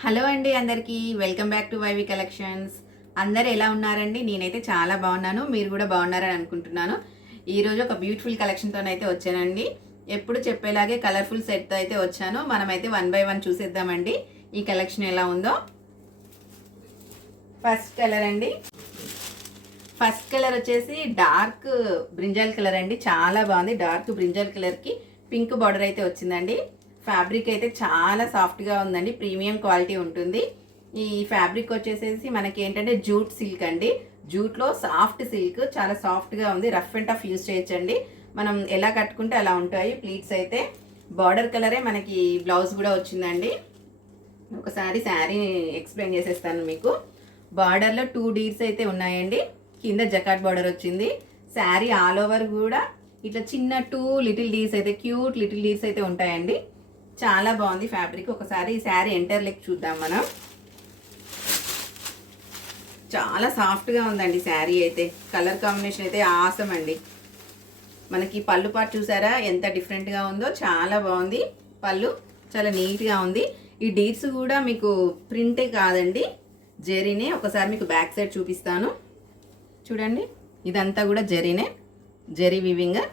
Hello అండి అందరికీ welcome back to Y V collections. అందరు ఎలా ఉన్నారండి? నేనైతే చాలా బాగున్నాను, మీరు కూడా బాగున్నారని అనుకుంటున్నాను. ఈరోజు ఒక బ్యూటిఫుల్ కలెక్షన్తోనైతే వచ్చానండి. ఎప్పుడు చెప్పేలాగే కలర్ఫుల్ సెట్తో అయితే వచ్చాను. మనమైతే 1 బై 1 చూసేద్దామండి ఈ కలెక్షన్ ఎలా ఉందో. ఫస్ట్ కలర్ అండి, ఫస్ట్ కలర్ వచ్చేసి డార్క్ బ్రింజాల్ కలర్ అండి. చాలా బాగుంది. డార్క్ బ్రింజాల్ కలర్కి పింక్ బార్డర్ అయితే వచ్చిందండి. ఫ్యాబ్రిక్ అయితే చాలా సాఫ్ట్గా ఉందండి, ప్రీమియం క్వాలిటీ ఉంటుంది. ఈ ఫ్యాబ్రిక్ వచ్చేసేసి మనకి ఏంటంటే జూట్ సిల్క్ అండి. జూట్లో సాఫ్ట్ సిల్క్, చాలా సాఫ్ట్గా ఉంది. రఫ్ అండ్ టఫ్ యూజ్ చేయొచ్చండి. మనం ఎలా కట్టుకుంటే అలా ఉంటాయి ప్లీట్స్ అయితే. బార్డర్ కలరే మనకి బ్లౌజ్ కూడా వచ్చిందండి. ఒకసారి శారీని ఎక్స్ప్లెయిన్ చేసేస్తాను మీకు. బార్డర్లో 2 డీర్స్ అయితే ఉన్నాయండి. కింద జకాట్ బార్డర్ వచ్చింది. శారీ ఆల్ ఓవర్ కూడా ఇట్లా చిన్న 2 లిటిల్ డీర్స్ అయితే, క్యూట్ లిటిల్ డీర్స్ అయితే ఉంటాయండి. చాలా బాగుంది ఫ్యాబ్రిక్. ఒకసారి ఈ శారీ ఎంటర్ లెక్ చూద్దాం మనం. చాలా సాఫ్ట్గా ఉందండి శారీ అయితే. కలర్ కాంబినేషన్ అయితే ఆసమ్ అండి. మనకి పళ్ళు పాటు చూసారా ఎంత డిఫరెంట్గా ఉందో, చాలా బాగుంది. పళ్ళు చాలా నీట్గా ఉంది. ఈ డీట్స్ కూడా మీకు ప్రింటే కాదండి, జెరీనే. ఒకసారి మీకు బ్యాక్ సైడ్ చూపిస్తాను చూడండి. ఇదంతా కూడా జెరీనే, జెరీ వివింగ్.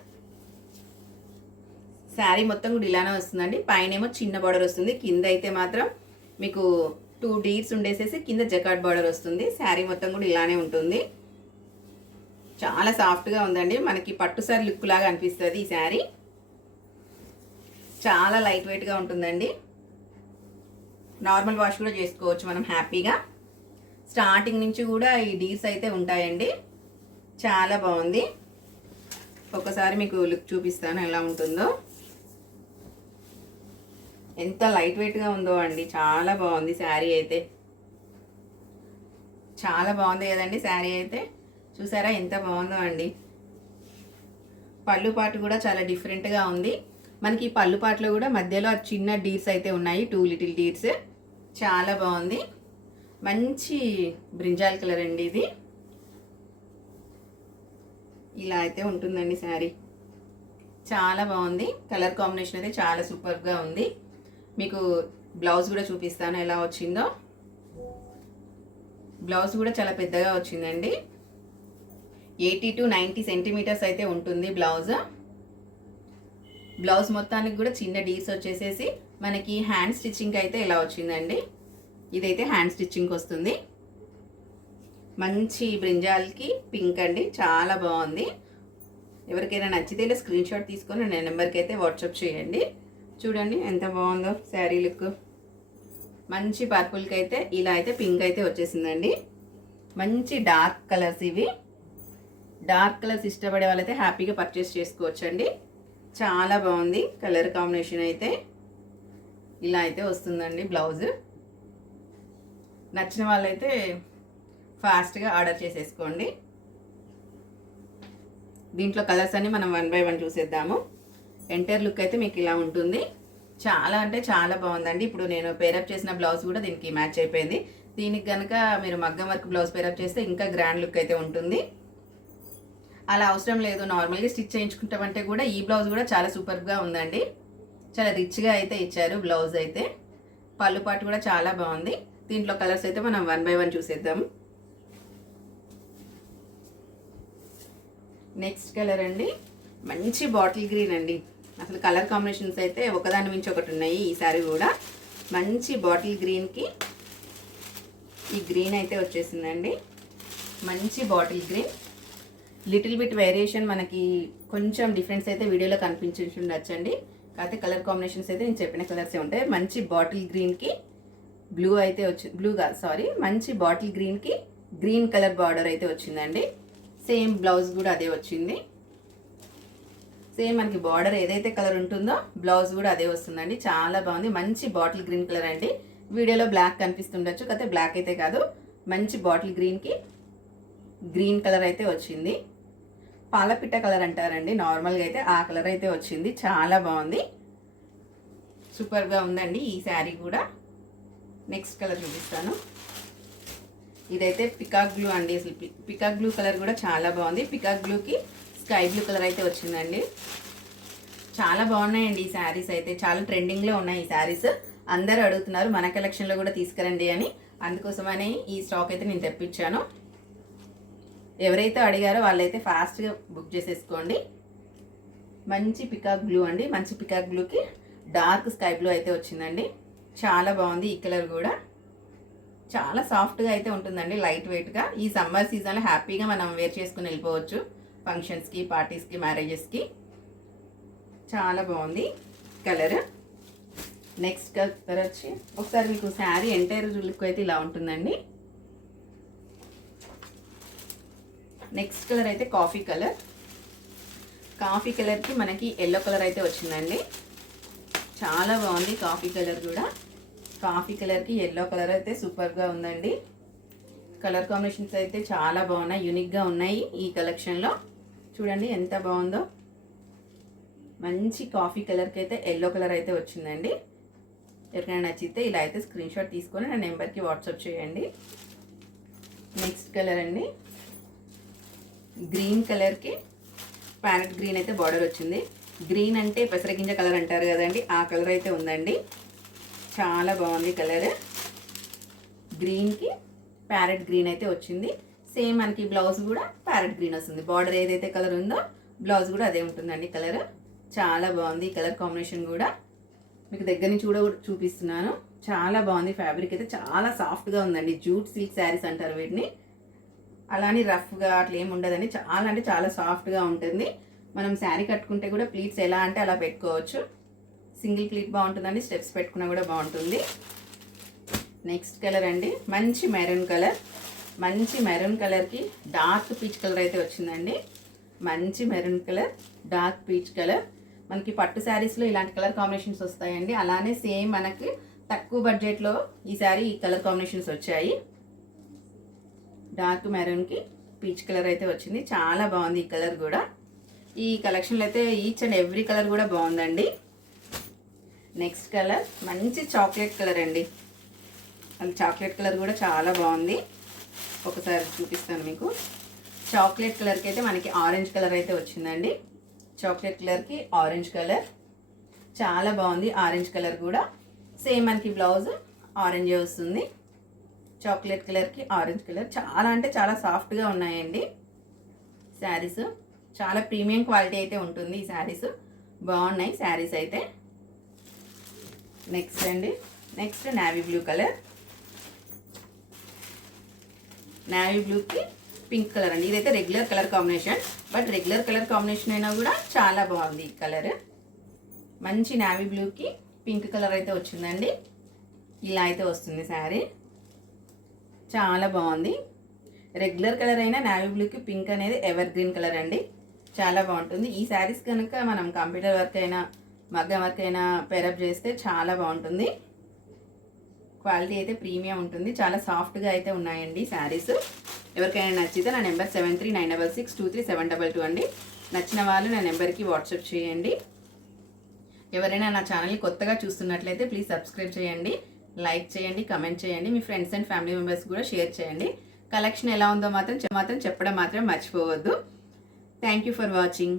శారీ మొత్తం కూడా ఇలానే వస్తుందండి. పైన ఏమో చిన్న బార్డర్ వస్తుంది, కింద అయితే మాత్రం మీకు 2 డీర్స్ ఉండేసేసి కింద జకాట్ బార్డర్ వస్తుంది. శారీ మొత్తం కూడా ఇలానే ఉంటుంది. చాలా సాఫ్ట్గా ఉందండి. మనకి పట్టు సారీ లుక్ లాగా అనిపిస్తుంది ఈ శారీ. చాలా లైట్ వెయిట్గా ఉంటుందండి. నార్మల్ వాష్ కూడా చేసుకోవచ్చు మనం హ్యాపీగా. స్టార్టింగ్ నుంచి కూడా ఈ డీర్స్ అయితే ఉంటాయండి. చాలా బాగుంది. ఒకసారి మీకు లుక్ చూపిస్తాను ఎలా ఉంటుందో. ఎంత లైట్ వెయిట్గా ఉందో అండి, చాలా బాగుంది శారీ అయితే. చాలా బాగుంది కదండి శారీ అయితే. చూసారా ఎంత బాగుందో అండి. పళ్ళు పాటు కూడా చాలా డిఫరెంట్గా ఉంది. మనకి పళ్ళు పాటలో కూడా మధ్యలో చిన్న డీర్స్ అయితే ఉన్నాయి, 2 లిటిల్ డీర్స్. చాలా బాగుంది. మంచి బ్రింజాల్ కలర్ అండి ఇది. ఇలా అయితే ఉంటుందండి శారీ. చాలా బాగుంది. కలర్ కాంబినేషన్ అయితే చాలా సూపర్గా ఉంది. మీకు బ్లౌజ్ కూడా చూపిస్తాను ఎలా వచ్చిందో. బ్లౌజ్ కూడా చాలా పెద్దగా వచ్చిందండి. 80 to 90 సెంటీమీటర్స్ అయితే ఉంటుంది బ్లౌజ్. బ్లౌజ్ మొత్తానికి కూడా చిన్న డీస్ వచ్చేసేసి మనకి హ్యాండ్ స్టిచ్చింగ్ అయితే ఇలా వచ్చిందండి. ఇదైతే హ్యాండ్ స్టిచ్చింగ్ వస్తుంది. మంచి బ్రింజాల్కి పింక్ అండి, చాలా బాగుంది. ఎవరికైనా నచ్చితే ఇలా స్క్రీన్ షాట్ తీసుకొని నా నెంబర్కి అయితే వాట్సాప్ చేయండి. చూడండి ఎంత బాగుందో శారీ లుక్. మంచి పర్పుల్కి అయితే ఇలా అయితే పింక్ అయితే వచ్చేసిందండి. మంచి డార్క్ కలర్స్ ఇవి. డార్క్ కలర్స్ ఇష్టపడే వాళ్ళైతే హ్యాపీగా పర్చేస్ చేసుకోవచ్చండి. చాలా బాగుంది కలర్ కాంబినేషన్ అయితే. ఇలా అయితే వస్తుందండి బ్లౌజ్. నచ్చిన వాళ్ళైతే ఫాస్ట్గా ఆర్డర్ చేసేసుకోండి. దీంట్లో కలర్స్ అన్ని మనం 1 బై 1 చూసేద్దాము. ఎంటర్ లుక్ అయితే మీకు ఇలా ఉంటుంది. చాలా అంటే చాలా బాగుందండి. ఇప్పుడు నేను పేరప్ చేసిన బ్లౌజ్ కూడా దీనికి మ్యాచ్ అయిపోయింది. దీనికి కనుక మీరు మగ్గం వర్క్ బ్లౌజ్ పేరప్ చేస్తే ఇంకా గ్రాండ్ లుక్ అయితే ఉంటుంది. అలా అవసరం లేదు, నార్మల్గా స్టిచ్ చేయించుకుంటామంటే కూడా ఈ బ్లౌజ్ కూడా చాలా సూపర్గా ఉందండి. చాలా రిచ్గా అయితే ఇచ్చారు బ్లౌజ్ అయితే. పళ్ళు పాటు కూడా చాలా బాగుంది. దీంట్లో కలర్స్ అయితే మనం 1 బై 1 చూసేద్దాము. నెక్స్ట్ కలర్ అండి, మంచి బాటిల్ గ్రీన్ అండి. అసలు కలర్ కాంబినేషన్స్ అయితే ఒకదాని మించి ఒకటి ఉన్నాయి. ఈ సారీ కూడా మంచి బాటిల్ గ్రీన్కి ఈ గ్రీన్ అయితే వచ్చేసిందండి. మంచి bottle green. Little bit variation మనకి కొంచెం డిఫరెన్స్ అయితే వీడియోలో కనిపించుండొచ్చండి. కాకపోతే కలర్ కాంబినేషన్స్ అయితే నేను చెప్పిన కలర్సే ఉంటాయి. మంచి బాటిల్ గ్రీన్కి బ్లూ అయితే బ్లూ కాదు సారీ, మంచి బాటిల్ గ్రీన్కి గ్రీన్ కలర్ బార్డర్ అయితే వచ్చిందండి. సేమ్ బ్లౌజ్ కూడా అదే వచ్చింది. సేమ్ మనకి బార్డర్ ఏదైతే కలర్ ఉంటుందో బ్లౌజ్ కూడా అదే వస్తుందండి. చాలా బాగుంది. మంచి బాటిల్ గ్రీన్ కలర్ అండి. వీడియోలో బ్లాక్ కనిపిస్తుండొచ్చు, కాకపోతే బ్లాక్ అయితే కాదు. మంచి బాటిల్ గ్రీన్కి గ్రీన్ కలర్ అయితే వచ్చింది. పాలపిట్ట కలర్ అంటారండి నార్మల్గా అయితే, ఆ కలర్ అయితే వచ్చింది. చాలా బాగుంది, సూపర్గా ఉందండి ఈ శారీ కూడా. నెక్స్ట్ కలర్ చూపిస్తాను. ఇదైతే పికాక్ బ్లూ అండి. అసలు పికాక్ బ్లూ కలర్ కూడా చాలా బాగుంది. పికాక్ బ్లూకి స్కై బ్లూ కలర్ అయితే వచ్చిందండి. చాలా బాగున్నాయండి ఈ శారీస్ అయితే. చాలా ట్రెండింగ్లో ఉన్నాయి ఈ శారీస్. అందరూ అడుగుతున్నారు మన కలెక్షన్లో కూడా తీసుకురండి అని, అందుకోసమని ఈ స్టాక్ అయితే నేను తెప్పించాను. ఎవరైతే అడిగారో వాళ్ళైతే ఫాస్ట్గా బుక్ చేసేసుకోండి. మంచి పికాక్ బ్లూ అండి, మంచి పికాక్ బ్లూకి డార్క్ స్కై బ్లూ అయితే వచ్చిందండి. చాలా బాగుంది. ఈ కలర్ కూడా చాలా సాఫ్ట్గా అయితే ఉంటుందండి, లైట్ వెయిట్గా. ఈ సమ్మర్ సీజన్లో హ్యాపీగా మనం వేర్ చేసుకుని వెళ్ళిపోవచ్చు ఫంక్షన్స్కి, పార్టీస్కి, మ్యారేజెస్కి. చాలా బాగుంది కలర్. నెక్స్ట్ కలర్ వచ్చి ఒకసారి మీకు శారీ ఎంటైర్ లుక్ అయితే ఇలా ఉంటుందండి. నెక్స్ట్ కలర్ అయితే కాఫీ కలర్. కాఫీ కలర్కి మనకి ఎల్లో కలర్ అయితే వచ్చిందండి. చాలా బాగుంది కాఫీ కలర్ కూడా. కాఫీ కలర్కి ఎల్లో కలర్ అయితే సూపర్గా ఉందండి. కలర్ కాంబినేషన్స్ అయితే చాలా బాగున్నాయి, యూనిక్గా ఉన్నాయి ఈ కలెక్షన్లో. చూడండి ఎంత బాగుందో. మంచి కాఫీ కలర్కి అయితే ఎల్లో కలర్ అయితే వచ్చిందండి. ఎవరికైనా నచ్చితే ఇలా అయితే స్క్రీన్ షాట్ తీసుకొని నా నెంబర్కి వాట్సాప్ చేయండి. నెక్స్ట్ కలర్ అండి, గ్రీన్ కలర్కి ప్యారెట్ గ్రీన్ అయితే బార్డర్ వచ్చింది. గ్రీన్ అంటే పెసరగింజ కలర్ అంటారు కదండి, ఆ కలర్ అయితే ఉందండి. చాలా బాగుంది కలర్. గ్రీన్కి ప్యారెట్ గ్రీన్ అయితే వచ్చింది. సేమ్ మనకి బ్లౌజ్ కూడా ప్యారెట్ గ్రీన్ వస్తుంది. బార్డర్ ఏదైతే కలర్ ఉందో బ్లౌజ్ కూడా అదే ఉంటుందండి కలర్. చాలా బాగుంది ఈ కలర్ కాంబినేషన్ కూడా. మీకు దగ్గర నుంచి కూడా చూపిస్తున్నాను. చాలా బాగుంది. ఫ్యాబ్రిక్ అయితే చాలా సాఫ్ట్గా ఉందండి. జూట్ సిల్క్ శారీస్ అంటారు వీటిని. అలానే రఫ్గా అట్లా ఏమి ఉండదండి. చాలా అంటే చాలా సాఫ్ట్గా ఉంటుంది. మనం శారీ కట్టుకుంటే కూడా ప్లీట్స్ ఎలా అంటే అలా పెట్టుకోవచ్చు. సింగిల్ ప్లీట్ బాగుంటుందండి, స్టెప్స్ పెట్టుకున్నా కూడా బాగుంటుంది. నెక్స్ట్ కలర్ అండి, మంచి మెరూన్ కలర్. మంచి మెరూన్ కలర్కి డార్క్ పీచ్ కలర్ అయితే వచ్చిందండి. మంచి maroon colour, dark peach colour. మనకి పట్టు శారీస్లో ఇలాంటి కలర్ కాంబినేషన్స్ వస్తాయండి. అలానే సేమ్ మనకి తక్కువ బడ్జెట్లో ఈ శారీ ఈ కలర్ కాంబినేషన్స్ వచ్చాయి. డార్క్ మెరూన్కి పీచ్ కలర్ అయితే వచ్చింది. చాలా బాగుంది ఈ కలర్ కూడా. ఈ కలెక్షన్లో అయితే ఈచ్ అండ్ ఎవ్రీ కలర్ కూడా బాగుందండి. నెక్స్ట్ కలర్ మంచి చాక్లెట్ కలర్ అండి. అది చాక్లెట్ కలర్ కూడా చాలా బాగుంది. ఒకసారి చూపిస్తాను మీకు. చాక్లెట్ కలర్కి అయితే మనకి ఆరెంజ్ కలర్ అయితే వచ్చిందండి. చాక్లెట్ కలర్కి ఆరెంజ్ కలర్ చాలా బాగుంది. ఆరెంజ్ కలర్ కూడా సేమ్ మనకి బ్లౌజ్ ఆరెంజే వస్తుంది. చాక్లెట్ కలర్కి ఆరెంజ్ కలర్ చాలా అంటే చాలా సాఫ్ట్గా ఉన్నాయండి శారీస్. చాలా ప్రీమియం క్వాలిటీ అయితే ఉంటుంది ఈ శారీస్. బాగున్నాయి శారీస్ అయితే. నెక్స్ట్ అండి, next navy blue colour. Navy బ్లూకి పింక్ కలర్ అండి. ఇదైతే regular colour combination, but regular colour combination అయినా కూడా చాలా బాగుంది ఈ కలర్. మంచి నేవీ బ్లూకి పింక్ కలర్ అయితే వచ్చిందండి. ఇలా అయితే వస్తుంది శారీ. చాలా బాగుంది. రెగ్యులర్ కలర్ అయినా నేవీ బ్లూకి పింక్ అనేది ఎవర్ గ్రీన్ కలర్ అండి. చాలా బాగుంటుంది. ఈ శారీస్ కనుక మనం కంప్యూటర్ వర్క్ అయినా మగ్గం వర్క్ అయినా పేరప్ చేస్తే చాలా బాగుంటుంది. క్వాలిటీ అయితే ప్రీమియం ఉంటుంది. చాలా సాఫ్ట్గా అయితే ఉన్నాయండి శారీస్. ఎవరికైనా నచ్చితే నా నెంబర్ 7396623722 అండి. నచ్చిన వాళ్ళు నా నెంబర్కి వాట్సాప్ చేయండి. ఎవరైనా నా ఛానల్ని కొత్తగా చూస్తున్నట్లయితే ప్లీజ్ సబ్స్క్రైబ్ చేయండి, లైక్ చేయండి, కమెంట్ చేయండి. మీ ఫ్రెండ్స్ అండ్ ఫ్యామిలీ మెంబర్స్ కూడా షేర్ చేయండి. కలెక్షన్ ఎలా ఉందో మాత్రం చెప్పడం మాత్రం మర్చిపోవద్దు. Thank you for watching.